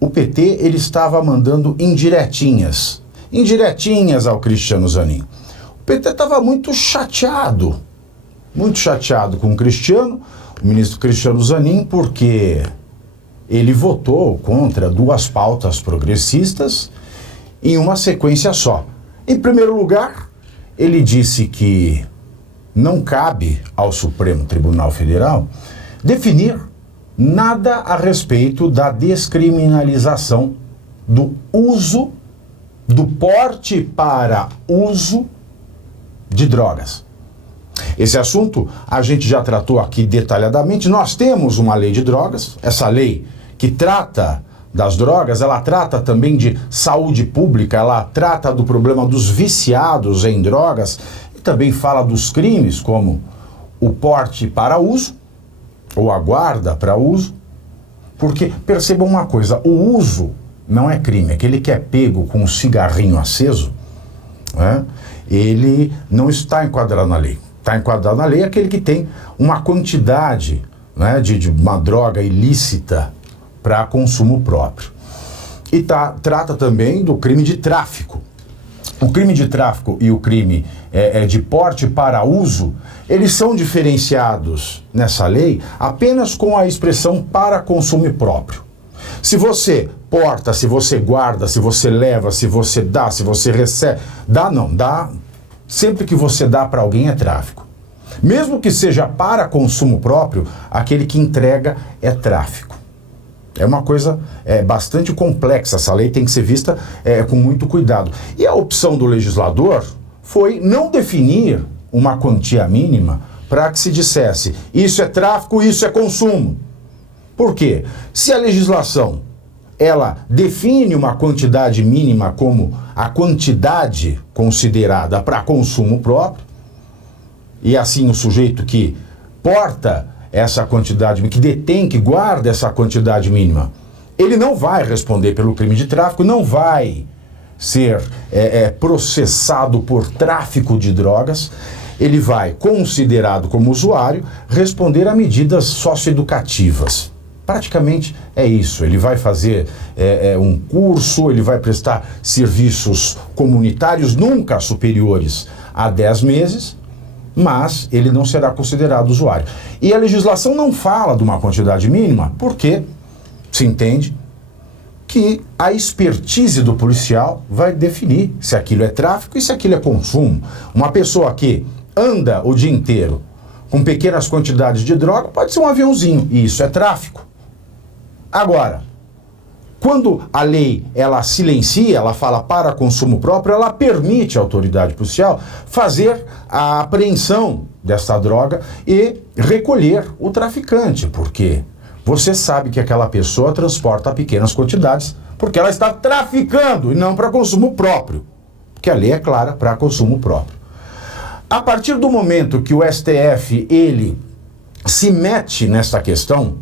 o PT ele estava mandando indiretinhas ao Cristiano Zanin. O PT estava muito chateado com o Cristiano, o ministro Cristiano Zanin, porque ele votou contra duas pautas progressistas em uma sequência só. Em primeiro lugar, ele disse que não cabe ao Supremo Tribunal Federal definir nada a respeito da descriminalização do uso, do porte para uso de drogas. Esse assunto a gente já tratou aqui detalhadamente. Nós temos uma lei de drogas, essa lei que trata das drogas, ela trata também de saúde pública, ela trata do problema dos viciados em drogas e também fala dos crimes como o porte para uso ou a guarda para uso, porque percebam uma coisa, o uso não é crime, aquele que é pego com um cigarrinho aceso, né, ele não está enquadrado na lei. Está enquadrado na lei aquele que tem uma quantidade, né, de uma droga ilícita para consumo próprio. E trata também do crime de tráfico. O crime de tráfico e o crime de porte para uso, eles são diferenciados nessa lei apenas com a expressão para consumo próprio. Se você porta, se você guarda, se você leva, se você dá, se você recebe, dá, sempre que você dá para alguém é tráfico. Mesmo que seja para consumo próprio, aquele que entrega é tráfico. É uma coisa bastante complexa, essa lei tem que ser vista com muito cuidado. E a opção do legislador foi não definir uma quantia mínima para que se dissesse isso é tráfico, isso é consumo. Por quê? Se a legislação ela define uma quantidade mínima como a quantidade considerada para consumo próprio, e assim o sujeito que porta essa quantidade, que detém, que guarda essa quantidade mínima, ele não vai responder pelo crime de tráfico, não vai ser processado por tráfico de drogas, ele vai, considerado como usuário, responder a medidas socioeducativas. Praticamente é isso, ele vai fazer um curso, ele vai prestar serviços comunitários nunca superiores a 10 meses, mas ele não será considerado usuário. E a legislação não fala de uma quantidade mínima, porque se entende que a expertise do policial vai definir se aquilo é tráfico e se aquilo é consumo. Uma pessoa que anda o dia inteiro com pequenas quantidades de droga pode ser um aviãozinho, e isso é tráfico. Agora, quando a lei ela silencia, ela fala para consumo próprio, ela permite à autoridade policial fazer a apreensão dessa droga e recolher o traficante, porque você sabe que aquela pessoa transporta pequenas quantidades, porque ela está traficando e não para consumo próprio, porque a lei é clara para consumo próprio. A partir do momento que o STF ele se mete nessa questão,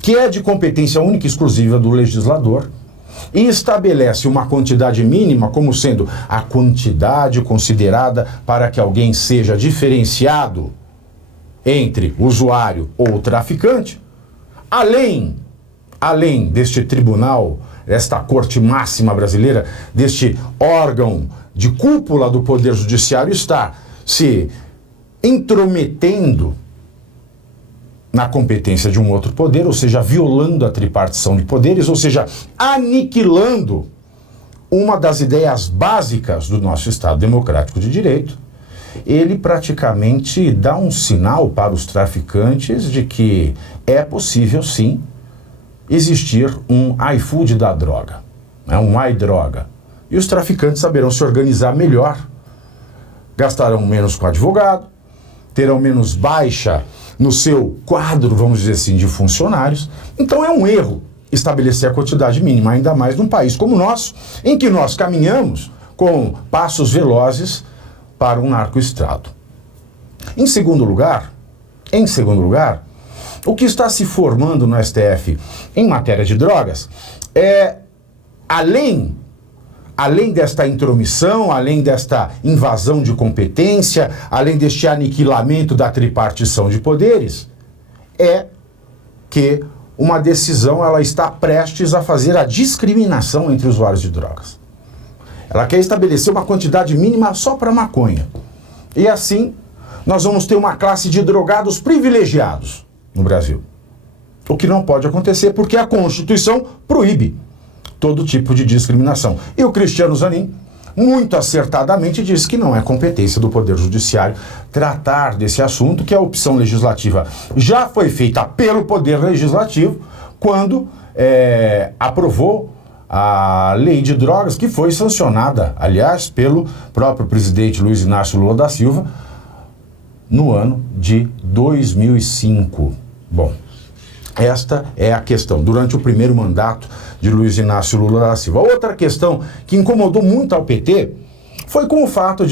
que é de competência única e exclusiva do legislador, e estabelece uma quantidade mínima como sendo a quantidade considerada para que alguém seja diferenciado entre usuário ou traficante, além deste tribunal, desta corte máxima brasileira, deste órgão de cúpula do Poder Judiciário estar se intrometendo na competência de um outro poder, ou seja, violando a tripartição de poderes, ou seja, aniquilando uma das ideias básicas do nosso Estado democrático de direito, ele praticamente dá um sinal para os traficantes de que é possível, sim, existir um iFood da droga, né, um iDroga. E os traficantes saberão se organizar melhor, gastarão menos com advogado, terão menos baixa no seu quadro, vamos dizer assim, de funcionários. Então é um erro estabelecer a quantidade mínima, ainda mais num país como o nosso, em que nós caminhamos com passos velozes para um narcoestado. Em segundo lugar, o que está se formando no STF em matéria de drogas é, além desta intromissão, além desta invasão de competência, além deste aniquilamento da tripartição de poderes, é que uma decisão, ela está prestes a fazer a discriminação entre usuários de drogas. Ela quer estabelecer uma quantidade mínima só para maconha. E assim, nós vamos ter uma classe de drogados privilegiados no Brasil. O que não pode acontecer porque a Constituição proíbe todo tipo de discriminação. E o Cristiano Zanin, muito acertadamente, diz que não é competência do Poder Judiciário tratar desse assunto, que a opção legislativa já foi feita pelo Poder Legislativo quando aprovou a lei de drogas, que foi sancionada, aliás, pelo próprio presidente Luiz Inácio Lula da Silva no ano de 2005. Bom, esta é a questão, durante o primeiro mandato de Luiz Inácio Lula da Silva. Outra questão que incomodou muito ao PT foi com o fato